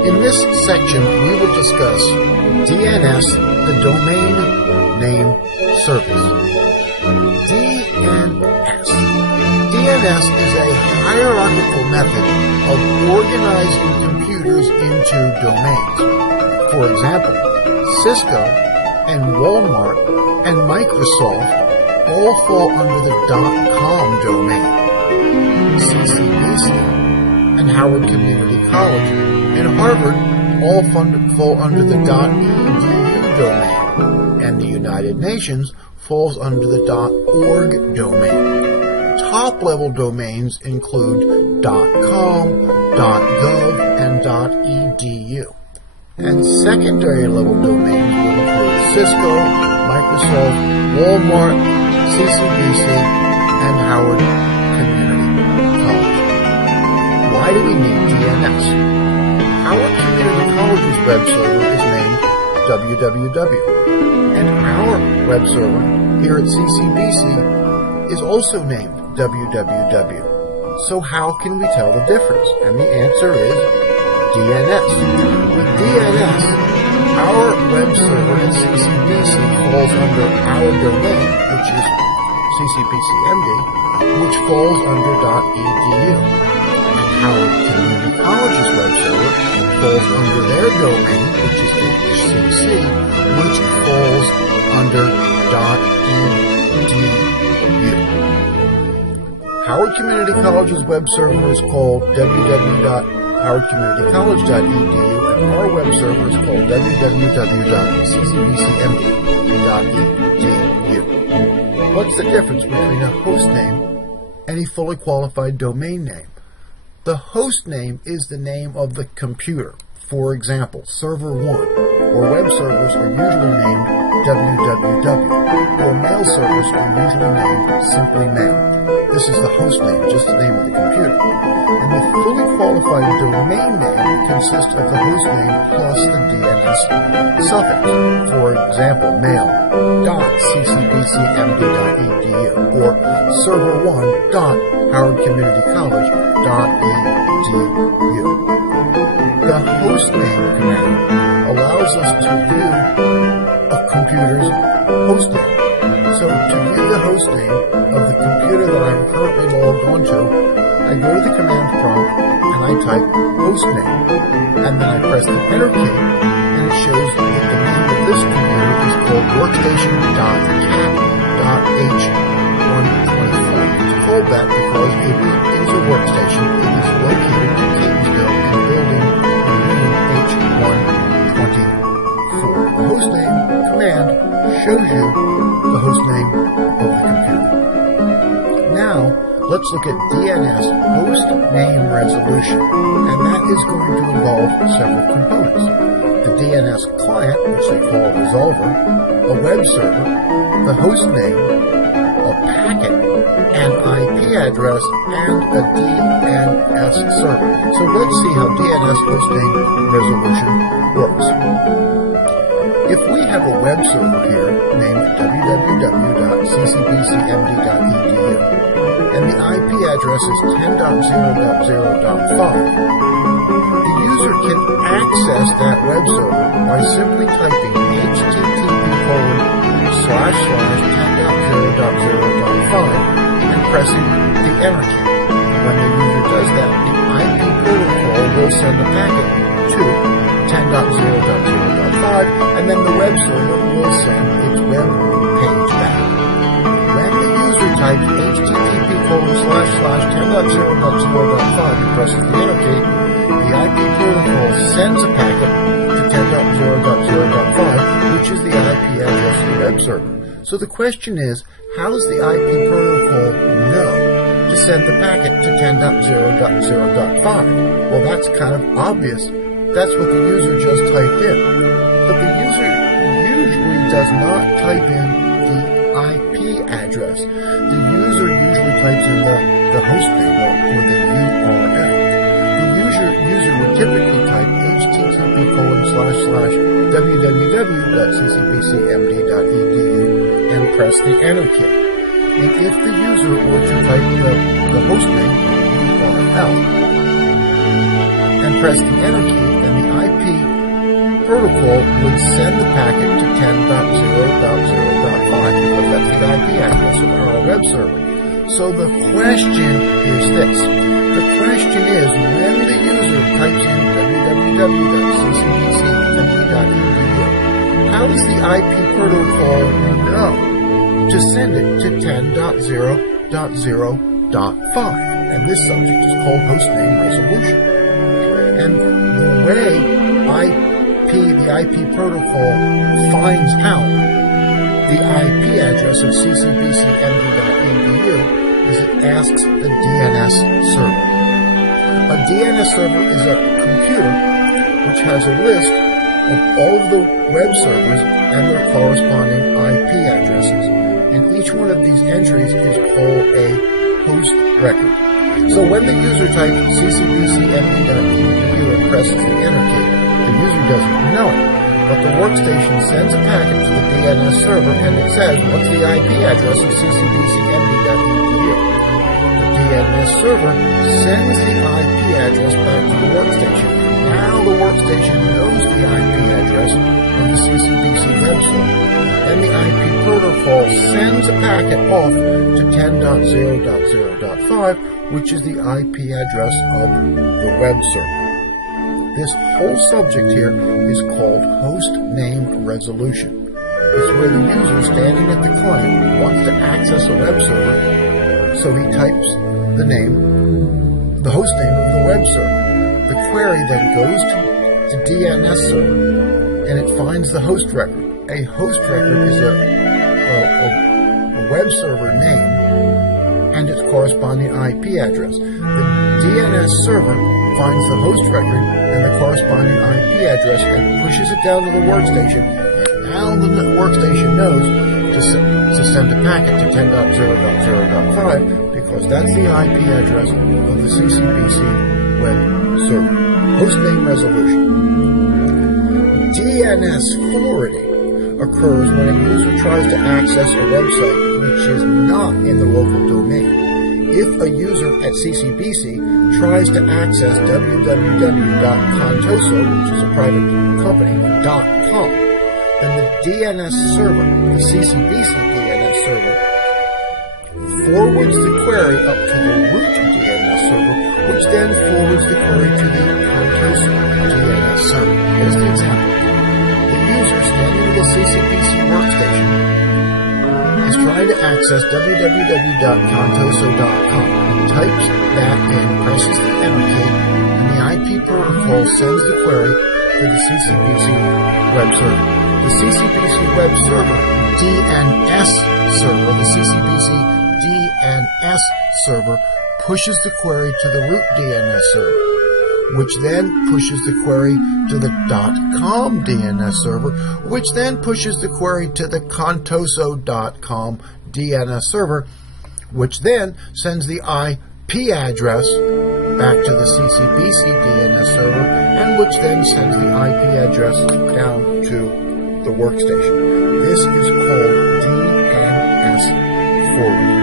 In this section, we will discuss DNS, the Domain Name Service. DNS is a hierarchical method of organizing computers into domains. For example, Cisco and Walmart and Microsoft all fall under the .com domain. CCBC and Howard Community College and Harvard all fall under the .edu domain, and the United Nations falls under the .org domain. Top-level domains include .com, .gov, and .edu. And secondary-level domains will include Cisco, Microsoft, Walmart, CCBC, and Howard Community College. Why do we need DNS? Howard Community College's web server is named www, and our web server here at CCBC is also named www. So how can we tell the difference? And the answer is DNS. With DNS, our web server at CCBC falls under our domain, which is CCBCMD, which falls under .edu. And Howard Community College's web server falls under their domain, which is HCC, which falls under .edu. Howard Community College's web server is called www.howardcommunitycollege.edu, and our web server is called www.ccbcmd.edu. What's the difference between a host name and a fully qualified domain name? The host name is the name of the computer. For example, Server 1 or web servers are usually named www, or mail servers are usually named simply mail. This is the host name, just the name of the computer. And the fully qualified domain name consists of the host name plus the DNS suffix. For example, mail.ccbcmd.edu or server1.howardcommunitycollege.edu. The host name command allows us to view a computer's host name. So to view the host name of the computer that I'm currently logged onto, I go to the command prompt and I type host name, and then I press the enter key, and it shows that the name of this computer is called workstation.cat.h124. It's called that because it is a workstation. It is located in Catonsville in building H124. The host name command shows you the host name of the computer. Now, let's look at DNS host name resolution, and that is going to involve several components. The DNS client, which they call a resolver, a web server, the host name, a packet, an IP address, and a DNS server. So let's see how DNS host name resolution works. If we have a web server here named www.ccbcmd.edu, and the IP address is 10.0.0.5, the user can access that web server by simply typing http://10.0.0.5 and pressing the enter key. When the user does that, the IP protocol will send a packet to 10.0.0.5, and then the web server will send its web page back. When the user types http://10.0.0.5 and presses the enter key, the IP protocol sends a packet to 10.0.0.5, which is the IP address of the web server. So the question is, how does the IP protocol know to send the packet to 10.0.0.5? Well, that's kind of obvious. That's what the user just typed in. But the user usually does not type in the IP address. The user usually types in the host name or the URL. The user would typically type http://www.ccbcmd.edu and press the enter key. And if the user were to type the host name or URL and press the enter key, then the protocol would send the packet to 10.0.0.5 because that's the IP address of our web server. So the question is this. The question is, when the user types in www.ccbcmd.edu, how does the IP protocol know to send it to 10.0.0.5? And this subject is called hostname resolution. And the way the IP protocol finds out the IP address of ccbcmd.edu is it asks the DNS server. A DNS server is a computer which has a list of all of the web servers and their corresponding IP addresses. And each one of these entries is called a host record. So when the user types ccbcmd.edu and presses the enter key, the user doesn't know it, but the workstation sends a packet to the DNS server and it says, what's the IP address of ccbcmd.edu? The DNS server sends the IP address back to the workstation. Now the workstation knows the IP address of the CCBC web server. Then the IP protocol sends a packet off to 10.0.0.5, which is the IP address of the web server. This whole subject here is called host name resolution. It's where the user standing at the client wants to access a web server, so he types the host name of the web server. The query then goes to the DNS server, and it finds the host record. A host record is a web server name and its corresponding IP address. The DNS server finds the host record and the corresponding IP address and pushes it down to the workstation. And now the workstation knows to send a packet to 10.0.0.5 because that's the IP address of the CCBC web server. Hostname resolution. DNS forwarding occurs when a user tries to access a website which is not in the local domain. If a user at CCBC tries to access www.contoso, which is a private company, .com, then the DNS server, the CCBC DNS server, forwards the query up to the root DNS server, which then forwards the query to the Contoso DNS server. Here's the example. The user standing at the CCBC workstation is trying to access www.contoso.com, types that in, presses the enter key, and the IP protocol sends the query to the CCBC web server. The CCBC web server DNS server, the CCBC DNS server pushes the query to the root DNS server, which then pushes the query to the .com DNS server, which then pushes the query to the contoso.com DNS server, which then sends the IP address back to the CCBC DNS server, and which then sends the IP address down to the workstation. This is called DNS forwarding.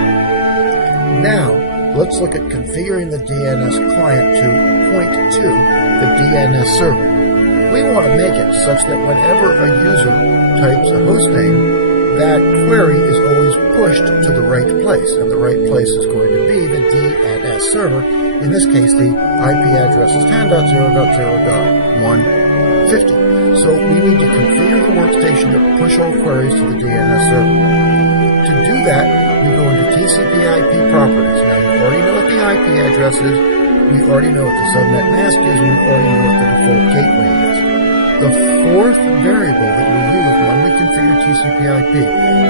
Now, let's look at configuring the DNS client to point to the DNS server. We want to make it such that whenever a user types a hostname, that query is always pushed to the right place, and the right place is going to be the DNS server. In this case, the IP address is 10.0.0.150. So we need to configure the workstation to push all queries to the DNS server. To do that, we go into TCP/IP properties. Now, you already know what the IP address is, we already know what the subnet mask is, and we already know what the default gateway is. The fourth variable that we use when we configure TCP/IP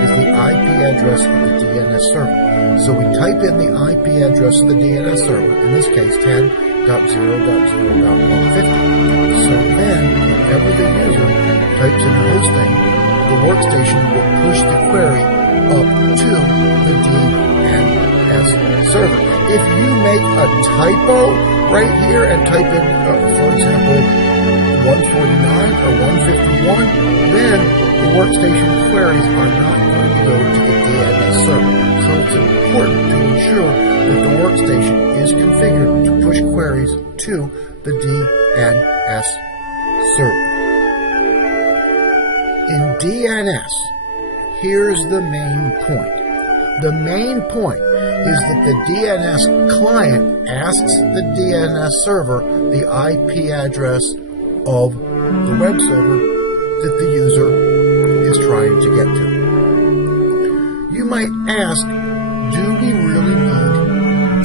is the IP address of the DNS server. So we type in the IP address of the DNS server, in this case 10.0.0.150. So then, whenever the user types in the hostname, the workstation will push the query up to the DNS server. If you make a typo right here and type in, for example, 149 or 151, then the workstation queries are not going to go to the DNS server. So it's important to ensure that the workstation is configured to push queries to the DNS server. In DNS, here's the main point. The main point is that the DNS client asks the DNS server the IP address of the web server that the user is trying to get to. You might ask, do we really need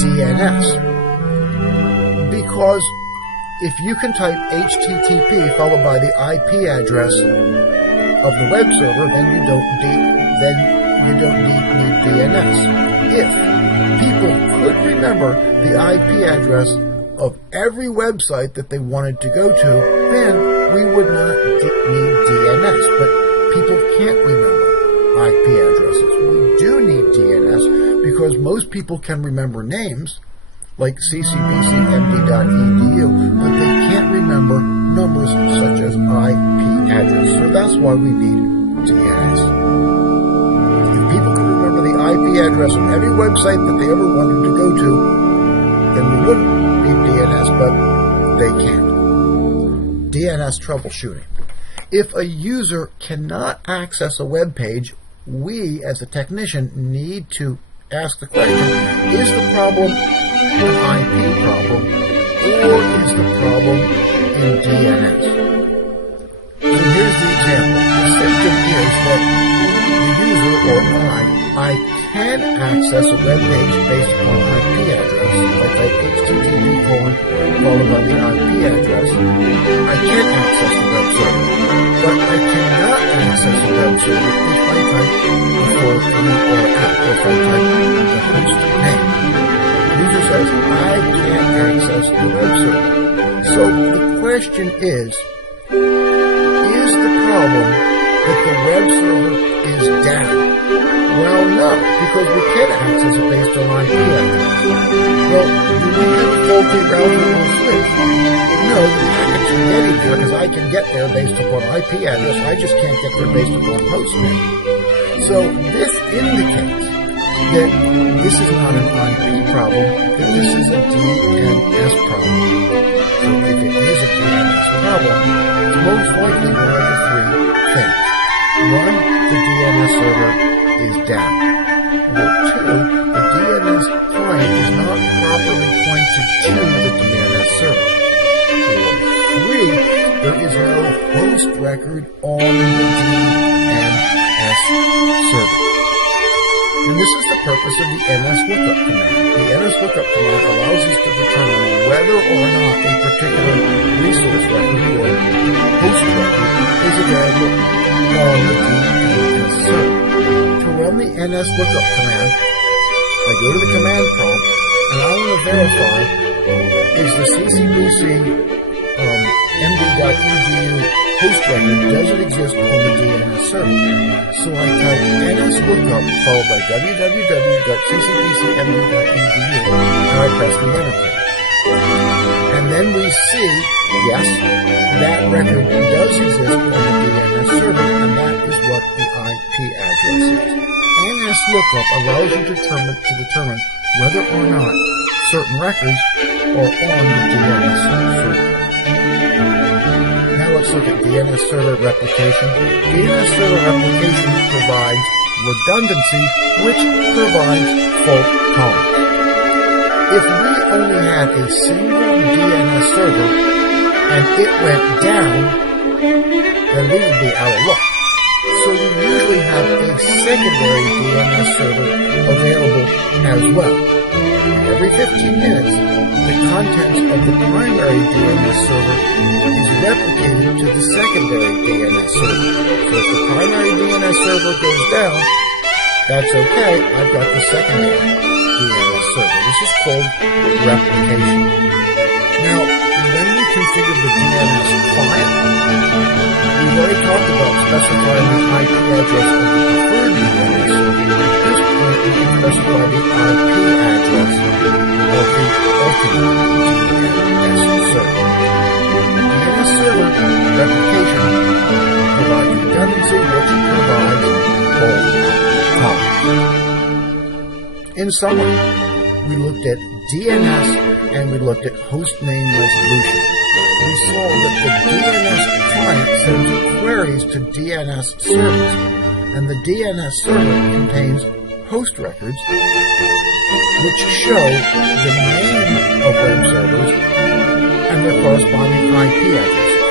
DNS? Because if you can type HTTP followed by the IP address of the web server, then you don't need DNS. If people could remember the IP address of every website that they wanted to go to, then we would not need DNS. But people can't remember IP addresses. We do need DNS because most people can remember names like ccbcmd.edu, but they can't remember numbers such as IP address. So that's why we need DNS. If people could remember the IP address of every website that they ever wanted to go to, then we wouldn't need DNS, but they can't. DNS troubleshooting. If a user cannot access a web page, we, as a technician, need to ask the question, is the problem an IP problem, or is the problem in DNS? So here's the example. The symptom is that the user, or I can access a web page based upon IP address. If I type HTTP followed by the IP address, I can access the web server. But I cannot access the web server if I type the full URL, or if I type the host name. The user says, I can't access the web server. So the question is the problem that the web server is down? Well, no, because we can access it based on IP address. Well, do we have a faulty router or switch? No, the packets are getting there because I can get there based upon IP address. I just can't get there based upon host name. So this indicates that this is not an IP problem, that this is a DNS problem. So if it is a DNS problem, most likely one of the three things. One, the DNS server is down. Or two, the DNS client is not properly pointed to the DNS server. Or three, there is no host record on the DNS server. And this is the purpose of the NSLOOKUP command. The NSLOOKUP command allows us to determine whether or not a particular resource record or host record is available on the DNS server. To run the NSLOOKUP command, I go to the command prompt and I want to verify, is the ccbc md.edu host record, does it exist on the DNS server? So I type NSLOOKUP followed by www.ccbcmd.edu and I press the enter key. And then we see, yes, that record does exist on the DNS server, and that is what the IP address is. NSLOOKUP allows you to determine whether or not certain records are on the DNS server. Now let's look at DNS server replication. DNS server replication provides redundancy, which provides fault tolerance. If we only had a single DNS server and it went down, then we would be out of luck. So we usually have a secondary DNS server available as well. Every 15 minutes, the contents of the primary DNS server is replicated to the secondary DNS server. So if the primary DNS server goes down, that's okay, I've got the secondary DNS server. This is called replication. Now, when we configure the DNS client, we've already talked about specifying the IP address of the preferred DNS server. At this point, we can specify the IP address of the ultimate DNS server. DNS server replication provides redundancy, which provides fault tolerance. In summary, we looked at DNS and we looked at host name resolution. We saw that the DNS client sends a query queries to DNS servers, and the DNS server contains host records which show the name of web servers and their corresponding IP addresses.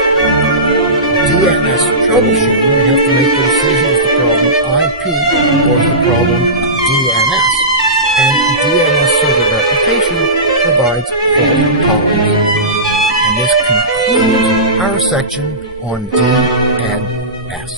DNS troubleshooting, we have to make the decision, is the problem IP or is the problem DNS? And DNS server replication provides fault tolerance. And this concludes our section on DNS.